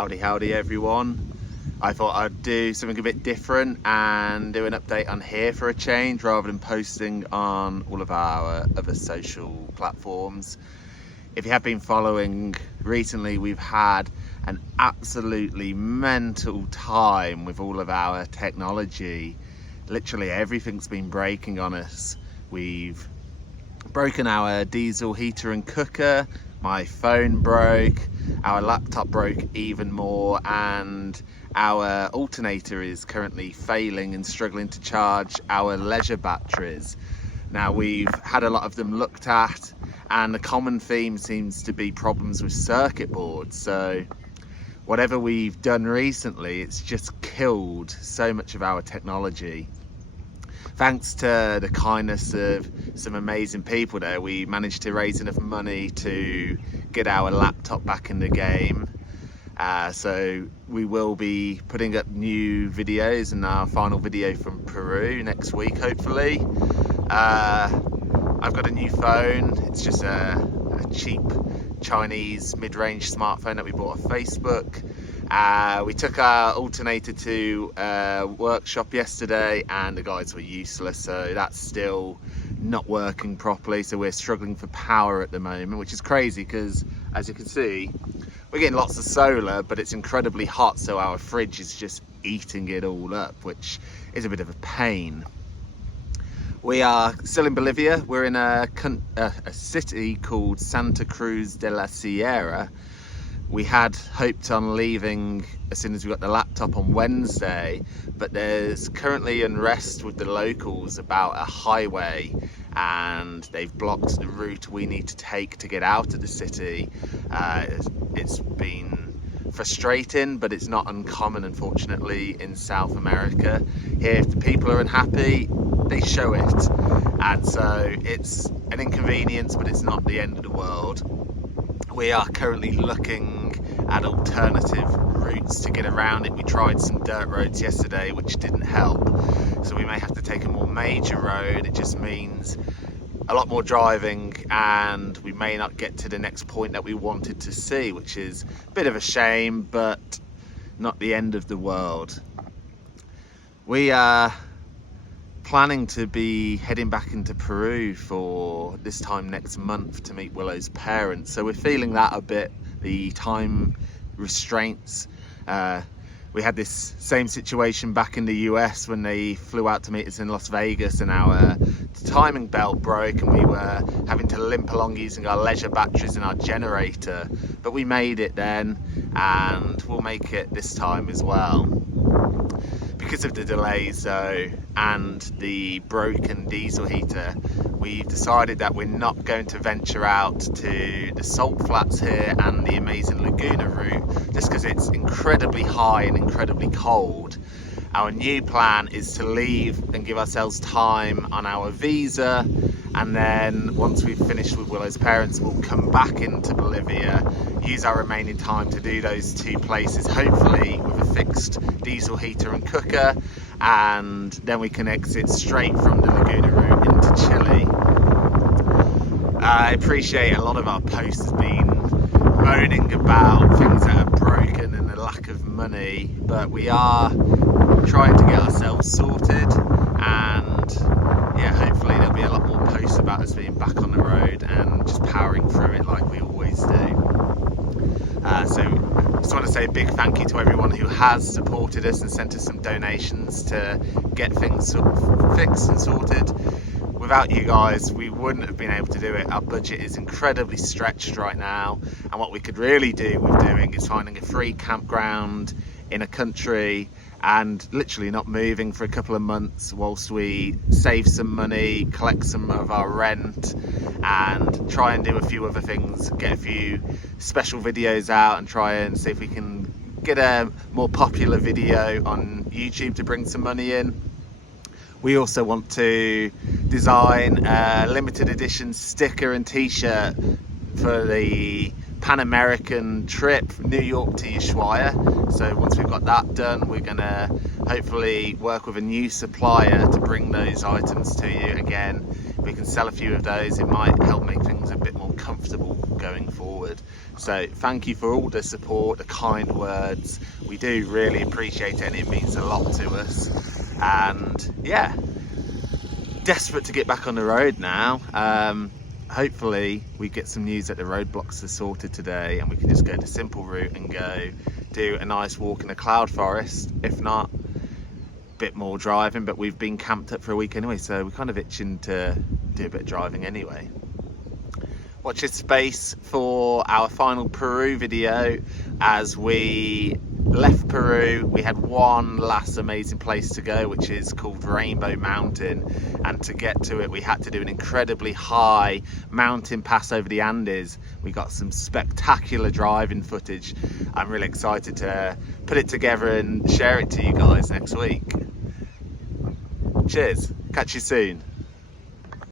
Howdy everyone. I thought I'd do something a bit different and do an update on here for a change rather than posting on all of our other social platforms. If you have been following recently, we've had an absolutely mental time with all of our technology. Literally everything's been breaking on us. We've broken our diesel heater and cooker, my phone broke, our laptop broke even more, and our alternator is currently failing and struggling to charge our leisure batteries. Now, we've had a lot of them looked at, and the common theme seems to be problems with circuit boards. So whatever we've done recently, it's just killed so much of our technology. Thanks to the kindness of some amazing people there, we managed to raise enough money to get our laptop back in the game. So we will be putting up new videos, and our final video from Peru next week, hopefully. I've got a new phone. It's just a cheap Chinese mid-range smartphone that we bought off Facebook. We took our alternator to a workshop yesterday and the guys were useless, so that's still not working properly. So we're struggling for power at the moment, which is crazy because, as you can see, we're getting lots of solar, but it's incredibly hot, so our fridge is just eating it all up, which is a bit of a pain. We are still in Bolivia. We're in a city called Santa Cruz de la Sierra. We had hoped on leaving as soon as we got the laptop on Wednesday, but there's currently unrest with the locals about a highway, and they've blocked the route we need to take to get out of the city. It's been frustrating, but it's not uncommon, unfortunately, in South America. Here, if the people are unhappy, they show it, and so it's an inconvenience, but it's not the end of the world. We are currently looking at alternative routes to get around it. We tried some dirt roads yesterday, which didn't help, so we may have to take a more major road. It just means a lot more driving, and we may not get to the next point that we wanted to see, which is a bit of a shame, but not the end of the world. We are planning to be heading back into Peru for this time next month to meet Willow's parents, so we're feeling that a bit, the time restraints. We had this same situation back in the US when they flew out to meet us in Las Vegas, and our timing belt broke and we were having to limp along using our leisure batteries and our generator, but we made it then, and we'll make it this time as well. Because of the delays though and the broken diesel heater, we've decided that we're not going to venture out to the salt flats here and the amazing Laguna route, just because it's incredibly high and incredibly cold. Our new plan is to leave and give ourselves time on our visa, and then once we've finished with Willow's parents, we'll come back into Bolivia, use our remaining time to do those two places, hopefully with a fixed diesel heater and cooker, and then we can exit straight from the Laguna route into Chile. I appreciate a lot of our posts has been moaning about things that are broken and the lack of money, but we are trying to get ourselves sorted, and yeah, hopefully there'll be a lot more posts about us being back on the road and just powering through it like we always do. So I just want to say a big thank you to everyone who has supported us and sent us some donations to get things sort of fixed and sorted. Without you guys, we wouldn't have been able to do it. Our budget is incredibly stretched right now, and what we could really do with doing is finding a free campground in a country and literally not moving for a couple of months whilst we save some money, collect some of our rent, and try and do a few other things, get a few special videos out and try and see if we can get a more popular video on YouTube to bring some money in. We also want to design a limited edition sticker and t-shirt for the Pan American trip, New York to Ushuaia. So once we've got that done, we're gonna hopefully work with a new supplier to bring those items to you. Again, if we can sell a few of those, it might help make things a bit more comfortable going forward. So thank you for all the support, the kind words. We do really appreciate it, and it means a lot to us. And yeah, desperate to get back on the road now. Hopefully we get some news that the roadblocks are sorted today and we can just go the simple route and go do a nice walk in the cloud forest. If not, a bit more driving, but we've been camped up for a week anyway, so we're kind of itching to do a bit of driving anyway. Watch this space for our final Peru video. As we left Peru, we had one last amazing place to go, which is called Rainbow Mountain, and to get to it we had to do an incredibly high mountain pass over the Andes. We got some spectacular driving footage. I'm really excited to put it together and share it to you guys next week. Cheers, catch you soon.